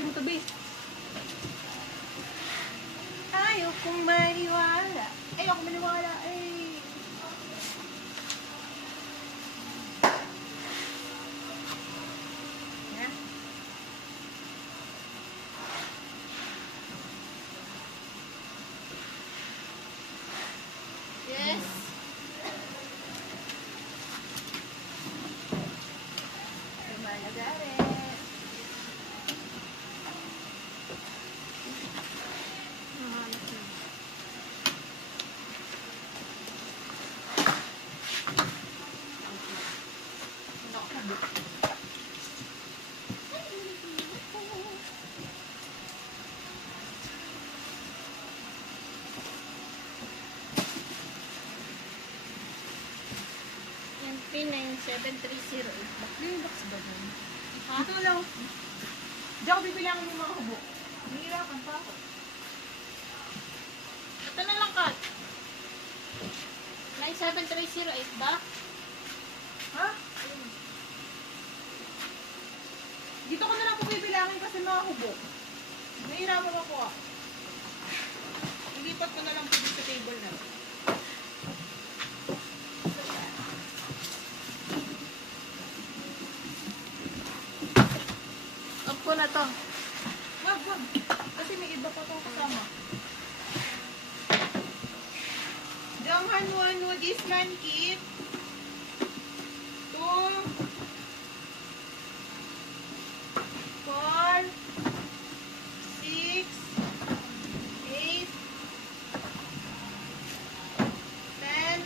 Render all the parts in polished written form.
basahin mo to, be. Ayaw kong maniwala. Ayaw kong maniwala. Ay. Yan. Yes. Malagare. Yan, P97308. Yung box ba dun? Ito lang. Diyan ko bibilangin yung mga hubo. Nahihirapan pa ako. Ito na lang, Kat. 97308 ba? Ha? Dito ko na lang po bibilangin kasi mga hubo. Nahihirapan ako ah. Ilipat ko na lang po dito sa table na. Off ko na to. Wag, wag. Kasi may iba pa itong kasama. Jonghan Won Disman Kit. 2 4 6 8 10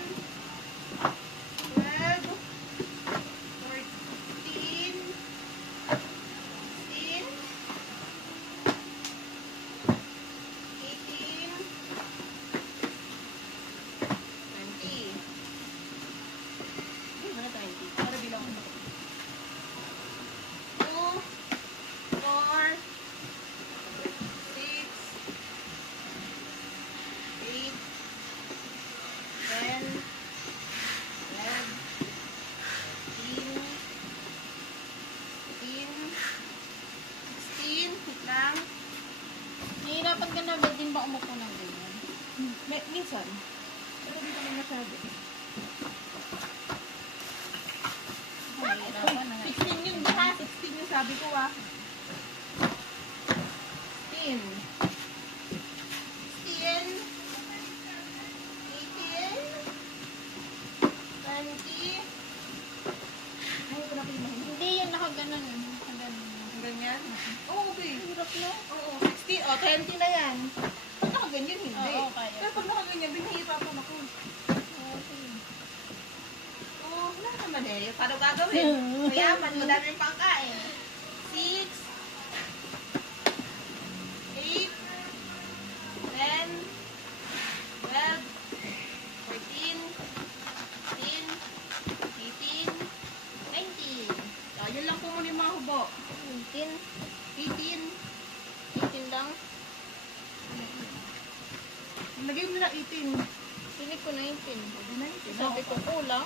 12 14 16 18 20. Hindi ba na 20? Para bilang ko. 2 4 6 8 10 12 15 16 wait lang. Nahihirapan ka na ba din ba umupo ng ganyan? Minsan. Pero di naman masyado. Nahihirapan na nga. 16 yun, ha? 16 yung sabi ko, ah. 16. 16. 18. 20. Ay, ito na pimahin. Hindi yan nakaganon. Nakaganon. Ganyan? Oo, okay. Hirap na. Oo, 16. O, 20 na yan. Pag nakaganyan, hindi. Oo, kaya. Pero pag nakaganyan, binahirapan ako. Oo, wala naman eh. Paano gagawin? Mayaman, madami yung pangkain. 6, 8, 10, 12, 14, 15, 18, 19. O, yun lang po muna yung mga hubo. 18. 18. 18 lang. Lagay mo na 18. Pili ko 19. 19. Sabi ko kulang.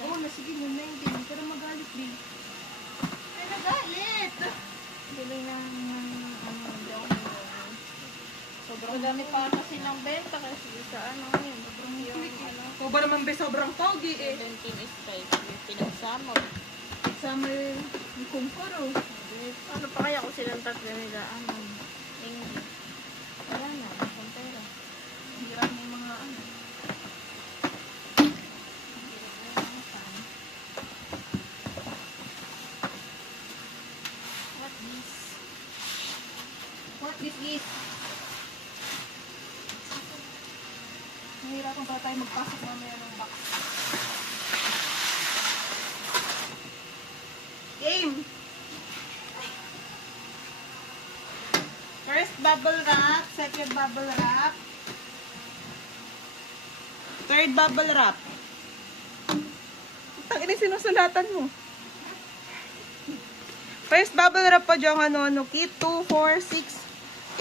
Oo, sige mo 19. Pero magalit din. Ay, nagalit! Bili na hindi ako sobrang dami pa kasi ng benta kasi sa ano yun. Sobrang yung ano. Ikaw ba naman be sobrang pogi eh? 17 is 5. Yung pinagsama. Summer yung kumparo. Ano pa kaya kung silang tatlo nila? Ano? English. Wala na. Ang pera. Hirap na yung mga ano. What this? What this is? Nahirapan pa tayo magpasok mamaya ng box. Game! First bubble wrap, second bubble wrap, third bubble wrap. Ang ini sinusulatan mo. First bubble wrap pa dyan, ano, kit 2, 4, 6,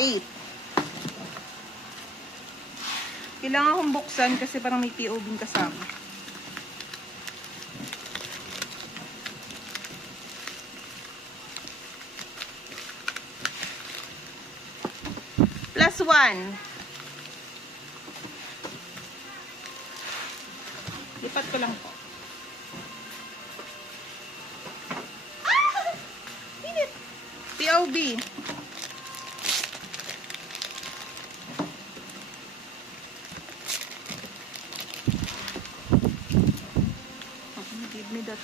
8. Kailangan kong buksan kasi parang may POB kasama. Next one. Lipat ko lang po. Init! POB. Give me that.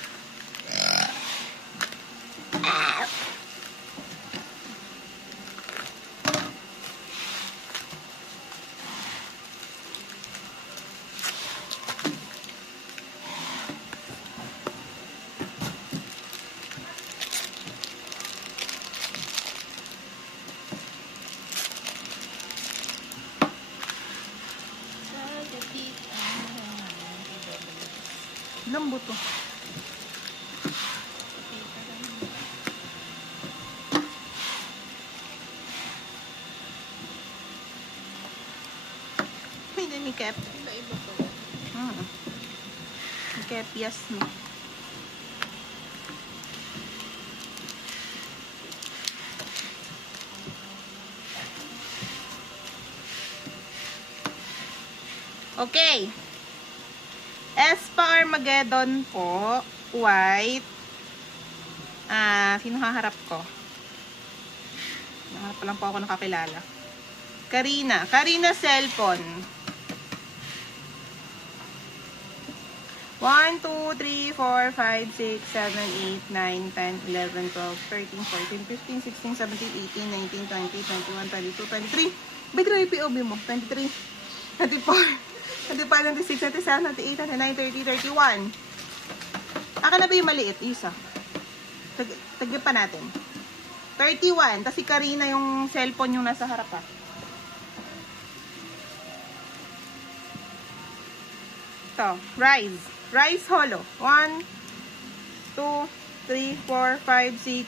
Lambot to. Hindi may cap. Iba-iba po. May cap, yes mo. Okay. S pa Armageddon po. White. Sino haharap ko? Naharap pa lang po ako nakakilala. Karina. Karina cellphone. 1, 2, 3, 4, 5, 6, 7, 8, 9, 10, 11, 12, 13, 14, 15, 16, 17, 18, 19, 20, 21, 22, 23. Ba't na yung POB mo? 23, 24. 25, 26, 27, 28, 29, 30, 31. Aka na ba yung maliit? Isa. Tagyan pa natin. 31. Tapos si Karina yung cellphone yung nasa harap ha. Ito. Rise. Rise Holo. 1, 2, 3, 4, 5, 6,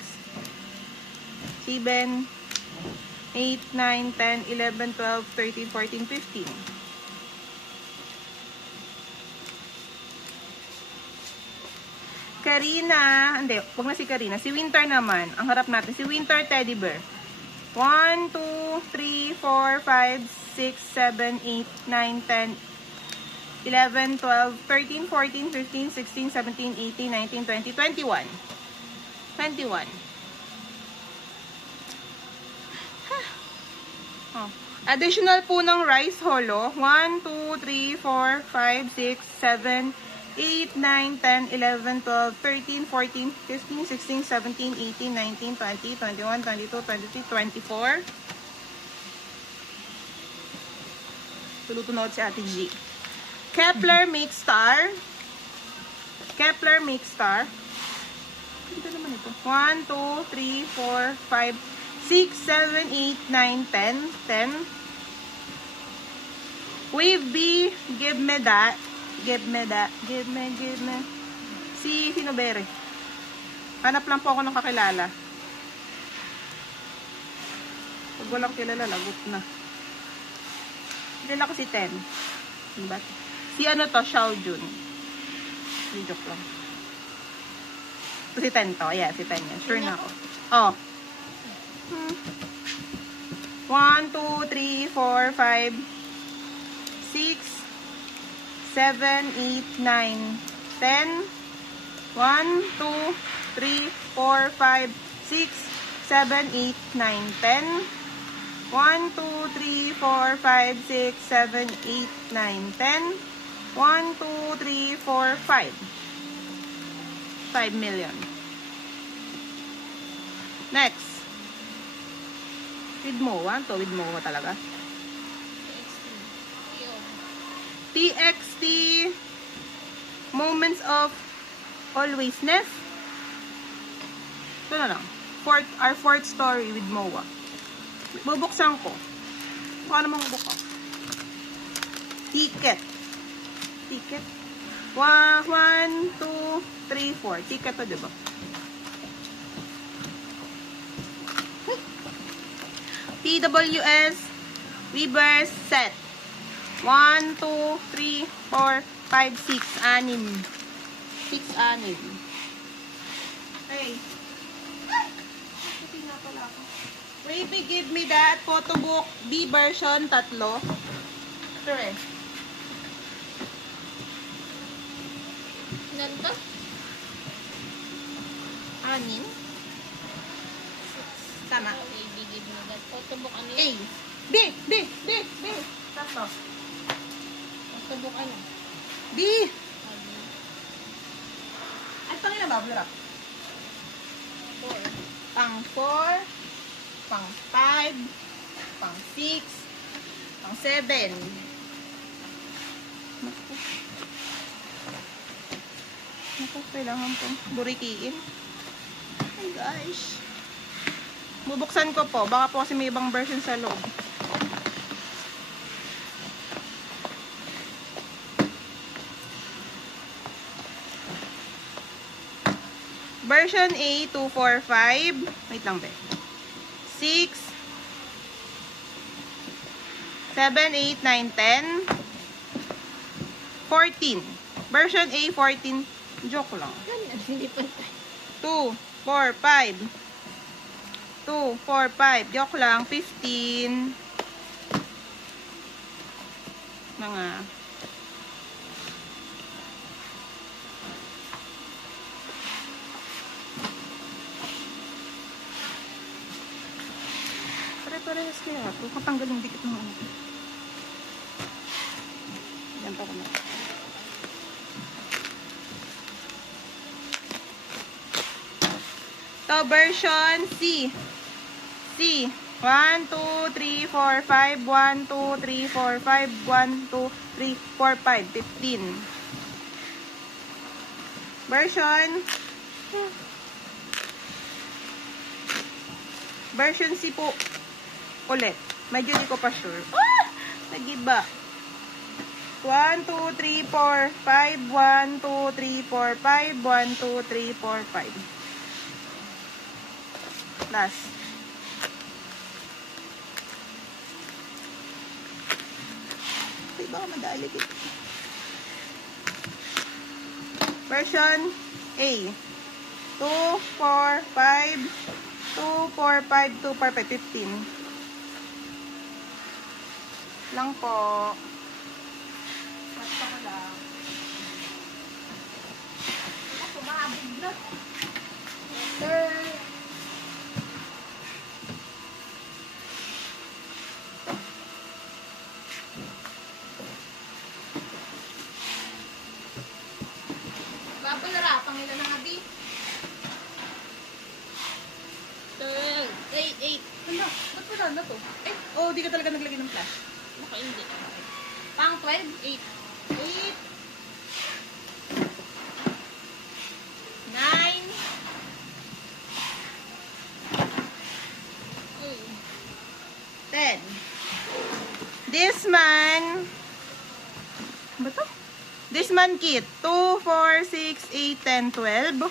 7, 8, 9, 10, 11, 12, 13, 14, 15. Karina, hindi, wag na si Karina. Si Winter naman. Ang harap natin, si Winter Teddy Bear. 1, 2, 3, 4, 5, 6, 7, 8, 9, 10, 11, 12, 13, 14, 15, 16, 17, 18, 19, 20, 21. 21. Oh. Additional po ng rice holo. 1, 2, 3, 4, 5, 6, 7, 8, 9, 10, 11, 12, 13, 14, 15, 16, 17, 18, 19, 20, 21, 22, 23, 24. Tuluto na si Ate G. Kepler Mix Star. Kepler Mix Star. Ito naman ito. 1, 2, 3, 4, 5, 6, 7, 8, 9, 10. 10. Wave B, give me that. Give me that. Give me. Si Sinobere. Hanap lang po ako ng kakilala. Pag walang kilala, lagot na. Kilala ko si Ten. Diba? Si ano to, Xiao Jun. Hindi, joke lang. Ito si Ten to. Yeah, si Ten yan. Sure na ako. Oh. 1, 2, 3, 4, 5, 6, 7, 8, 9, 10. 1, 2, 3, 4, 5, 6, 7, 8, 9, 10. 1, 2, 3, 4, 5, 6, 7, 8, 9, 10. 1, 2, 3, 4, 5. 5 million. Next. With Moa. To with Moa talaga. TXT Moments of Alwaysness. Ito na lang. Our fourth story with Moa. Bubuksan ko. Baka namang buka. Ticket. Ticket. 1, 2, 3, 4. Ticket to, diba? TWS Weavers Set. 1, 2, 3, 4, 5, 6, 6, 6. Hey. Kasi nga pala ako. Baby, give me that photobook B version, 3. Sure eh. Ganda. 6. Tama. Okay, bigid mo that. Photobook ano A. yun? B. 3. 3. Photobook ano? B. Ay, pangina ba? Bulak. 4. Pang 4. Pang 5. Pang 6. Pang 7. Naku, kailangan pong burikiin. Ay, gosh. Bubuksan ko po. Baka po kasi may ibang version sa loob. Version A, 245. Wait lang, be. 6, 7, 8, 9, 10. 14. Version A, 14. Joke lang. Hindi pa 2, 4, 5. 2, 4, 5. Joke lang. 15. Mga... Pare-parehas kaya ito. Katanggal yung dikit ng ano. Yan pa ko na. To version C. C. 1, 2, 3, 4, 5. 1, 2, 3, 4, 5. 1, 2, 3, 4, 5. 15. Version. Version C po. Ulit. Medyo di ko pa sure. Ah! Nagiba. 1, 2, 3, 4, 5. 1, 2, 3, 4, 5. 1, 2, 3, 4, 5. Last. Ay, baka madali dito. Version A. 2, 4, 5. 2, 4, 5, 2, 4, 5, 15. Lang po. Basta ko lang. Ako, maabog na. Sir. Babalara, pangilan na nga, B. 12, 8, 8. Hala, ba't wala na to? Eh, oh, di ka talaga naglagay ng flash. Baka hindi. Pang 12, 8. 8. 9. 10. This man. Ba to? This man kit. 2, 4, 6, 8, 10, 12.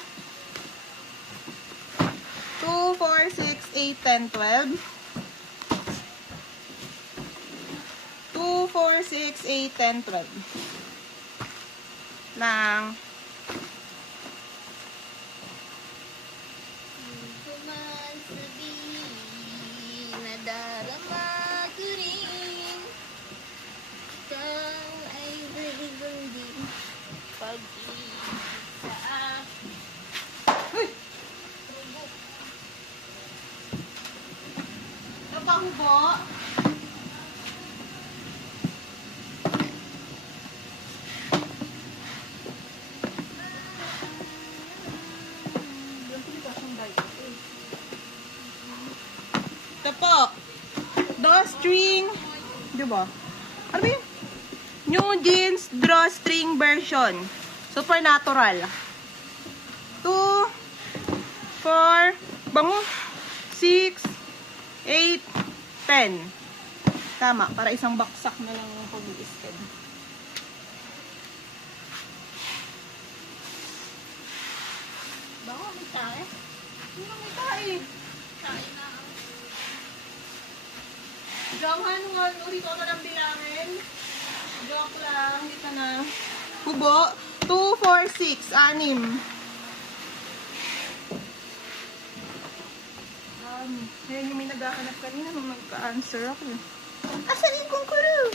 2, 4, 6, 8, 10, 12. 2, 4, 6, 8, 10, 12. Lang. Kuman sabihin na darama ko rin. Ikaw ay baligang din pag-ibig sa akin. Uy! Kapahubo. Ito po. Drawstring. Di ba? Ano ba yun? New Jeans Drawstring version. Supernatural. 2, 4, bango. 6, 8, 10. Tama, para isang baksak na lang yung pag-i-sked. Baka may tae. Hindi may tae. Tae na. Jonghan, ulit ko na ng bilangin. Joke lang, dito na. Kubo, 2, 4, 6, 6. kami. Ngayon yung may naghahanap kanina nung nagka-answer ako. Asan yung kungkuru?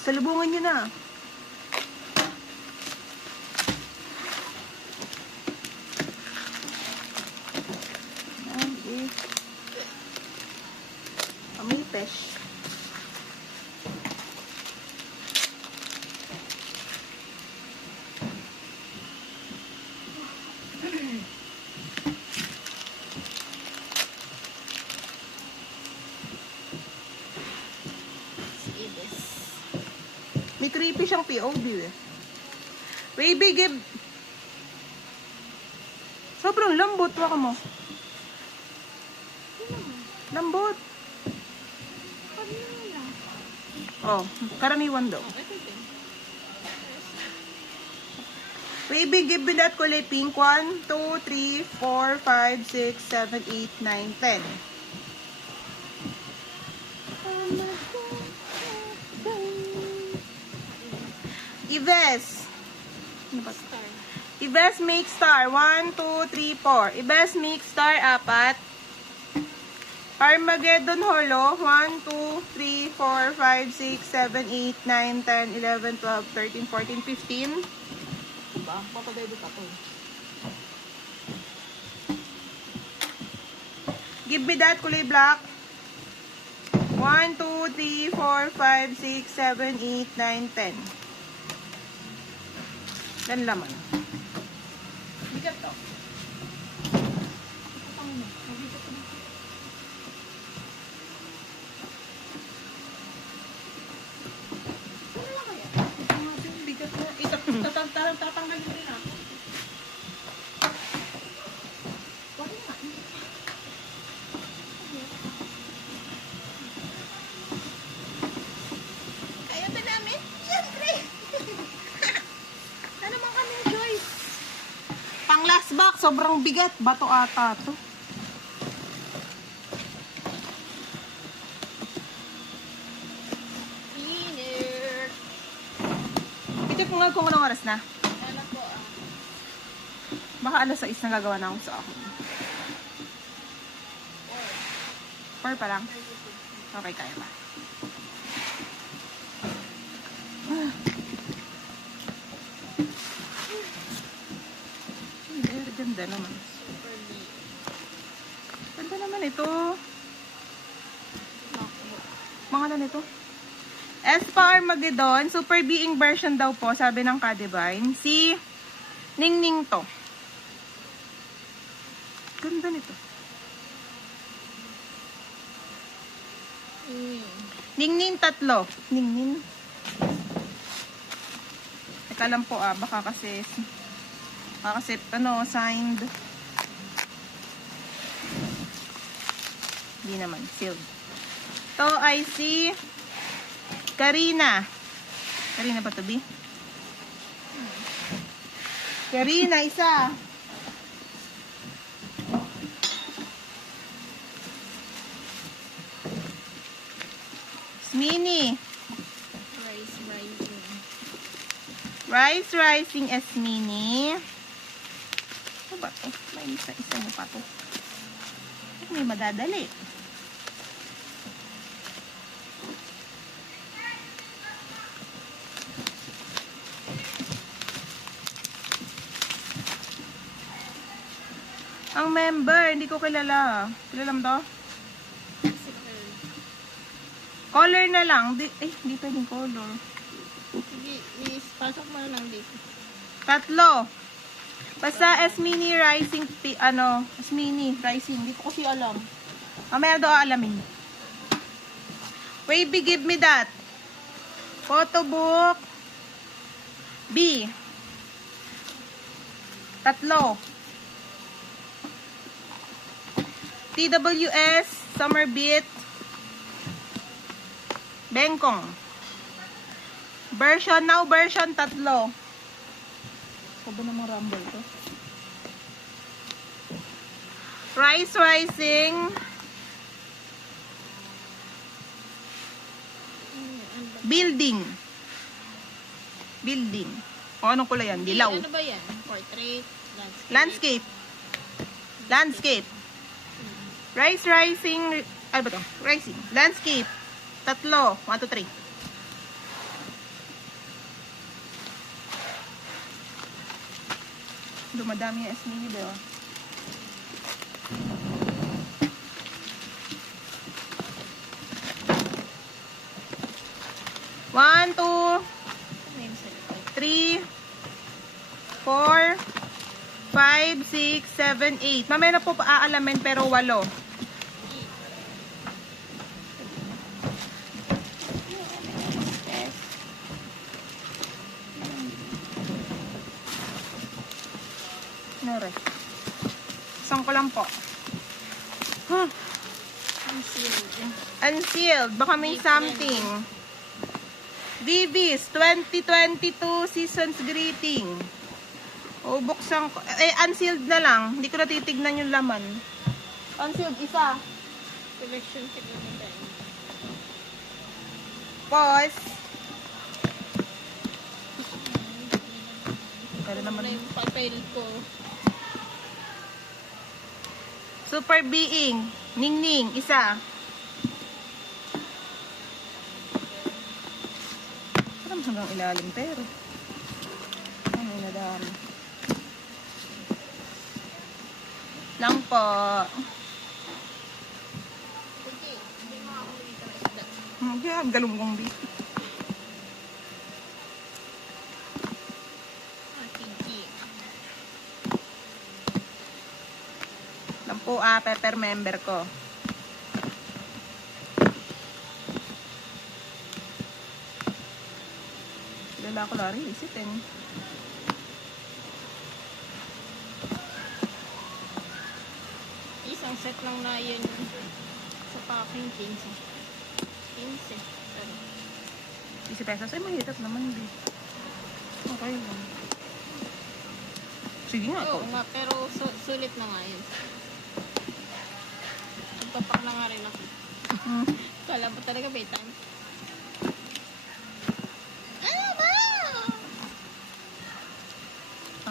Salubungan niyo na. Amipesh. May creepy siyang POV eh. Baby, give. Sobrang lambot. Waka mo. Lambot. Oh, karaniwan daw. Baby, give me that kulay pink. 1, 2, 3, 4, 5, 6, 7, 8, 9, 10. Ives. Ano ba? Star. Ives make star. 1, 2, 3, 4. Ives make star 4. Armageddon holo. 1, 2, 3, 4, 5, 6, 7, 8, 9, 10, 11, 12, 13, 14, 15. Diba? Papagay doon ako. Give me that kulay black. 1, 2, 3, 4, 5, 6, 7, 8, 9, 10. Yan laman. Bigat to. Ano lang kaya? Bigat na. Tatanggalin rin ako. Wala nga. Kaya ba namin? Siyempre! Ano naman kami, Joyce? Pang last box, sobrang bigat. Bato ata to. Cleaner. Ito po nga kung anong oras na. Ano po ah? Baka alas 6 na gagawa na ako sa akin. 4 pa lang. Okay, kaya ba? Ganda naman. Super neat. Ganda naman ito. Macbook. Mga na nito. Espa Armageddon, Super Being version daw po, sabi ng Kadivine. Si Ningning to. Ganda nito. Ningning 3. Ningning. Teka lang po baka kasi signed. Hindi naman, sealed. To ay si Karina. Karina ba to, B? Karina, isa. Smini. Rice rising. Rice Rising Esmini. Ano ba to? May isa na pa to. May madadali. Ang member, hindi ko kilala. Kilala mo to? Color na lang. Hindi pwedeng color. Sige, pasok mo na lang dito. 3. Basta Esmini Rising, Esmini Rising. Hindi ko kasi alam. Mamaya daw alamin. Baby, give me that. Photo book. B. 3. TWS, Summer Beat. Bengkong. Version 3. Sabo namang rumble to. Rice Rising. Building. O anong kulay yan? Dilaw. Ano ba yan? Portrait? Landscape. Rising, ay ba to? Rising. Landscape. 3. 1, 2, 3. Dumadami yung SME nila. Oh. One, two, 3, 4, 5, 6, 7, 8. Mamaya na po aalamin pero 8. Nore. Isang ko lang po. Huh. Unsealed. Baka may something. Vivis 2022 Seasons Greeting. O, buksan ko. Unsealed na lang. Hindi ko natitignan yung laman. Unsealed, isa. Collection siguro na tayo. Pause. Kaya naman. Yung papel ko. Super Being. Ningning, isa. Parang hanggang ilalim pero. Ano na dami. Lang po. Sige, hindi makakaulit ka na isda. Kaya galunggong beef. Sige. Lang po pepper member ko. Kilala ko lang rin, isitin. Isang set lang na yun sa packing 15. 15. Sorry. 50 pesos. Ay, mahirap naman. Di. Okay lang. Sige nga. Oo nga, pero sulit na nga yun. Nagpapak na nga rin ako. Hmm. Kala mo talaga bedtime. Ano ba?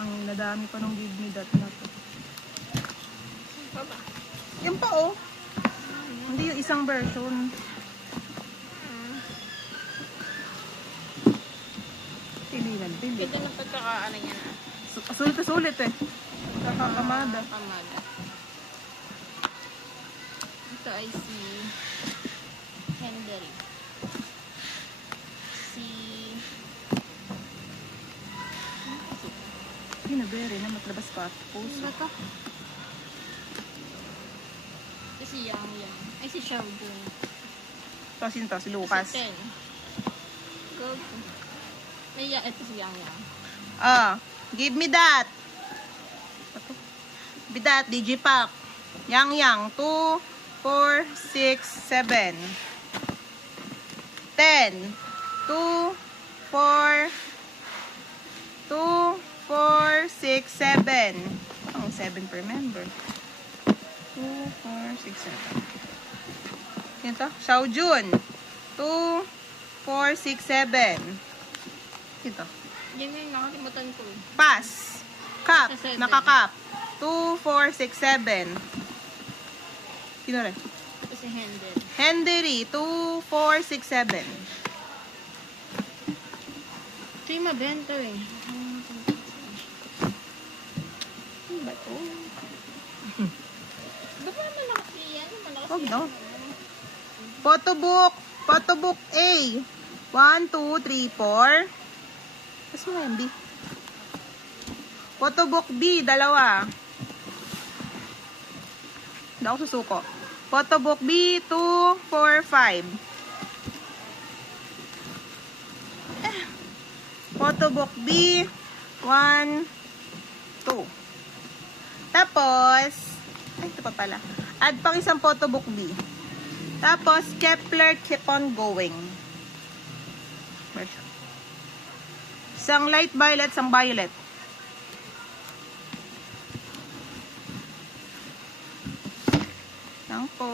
Ang nadami pa nung give me that na to. Ano ba? Yan pa oh. Hindi yung isang version. Pili na, pili. Ganda ng pagkakaano niya na. Sulit na sulit eh. Kakakamada. Kamada. Ito ay si Hendery. Si... Pinabere na matlabas pa at puso. Ano to? Ito si Yang Yang. Ay, si Xiao Jun. Tapos yun to, si Lucas. Si Ten. Go. Ito si Yang Yang. Give me that. Ito. Give me that, Digipack. Yang Yang, 2, 4, 6, 7. 10. 2, 4, 2, 4, 6, 7. Ang 7 per member. 2, 4, 6, 7. Yan to. Xiaojun. 2, 4, 6, 7. Ito. Yan nga yung nakalimutan ko. Pass. Cup. Sa 7. Nakakap. 2, 4, 6, 7. Sino rin? Ito si Hendel. Hendery. 2, 4, 6, 7. Ito yung mabenta eh. Ano ba ito? Ba't pa naman malaki yan? Malakas Huwag, yan. no? Photobook. Photobook A. 1, 2, 3, 4. Tapos mo yung B. Photobook B, dalawa. Hindi ako susuko. Photobook B, 2, 4, 5. Photobook B, 1, 2. Tapos, ay, ito pa pala. Add pang isang photobook B. Tapos, Kepler Keep on Going. Version. Isang light violet, isang violet. Lang po.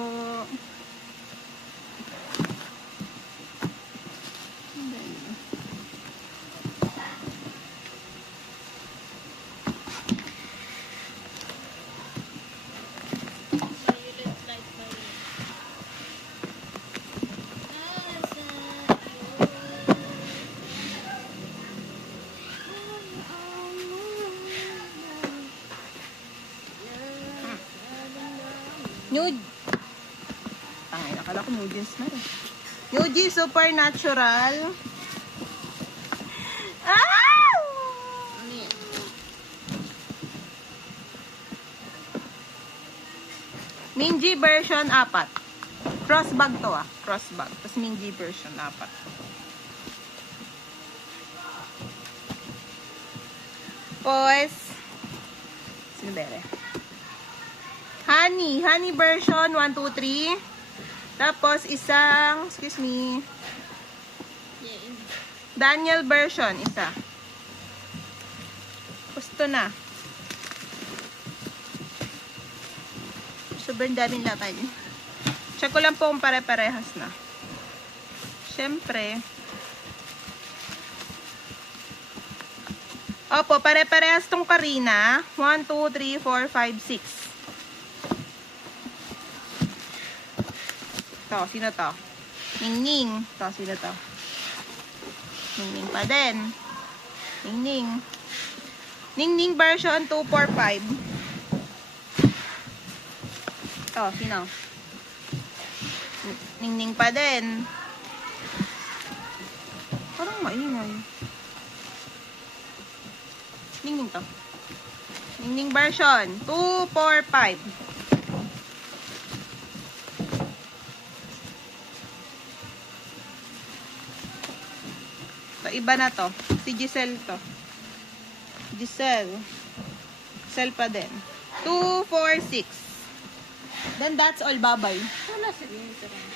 Violet light Nude. Tangay, nakala ko nude jeans na rin. Nude Supernatural. Ah! Ano yan? Minji version 4. Crossbag to ah. Crossbag. Tapos Minji version 4. Pues, sino bere? Honey version 1, 2, 3. Tapos isang, excuse me, Yan. Daniel version, isa. Gusto na. Sobrang daming laman. Check ko lang po kung pare-parehas na. Siyempre. Opo, pare-parehas tong Karina. 1, 2, 3, 4, 5, 6. To, sino to? Ningning. To, sino to? Ningning pa din. Ningning. Ningning version 245. To, sino? Ningning pa din. Parang maingay. Ningning to. Ningning version 245. So, iba na to. Si Giselle to. Giselle. Giselle pa din. 2, 4, 6. Then that's all. Bye-bye. Wala, sabihin ko rin.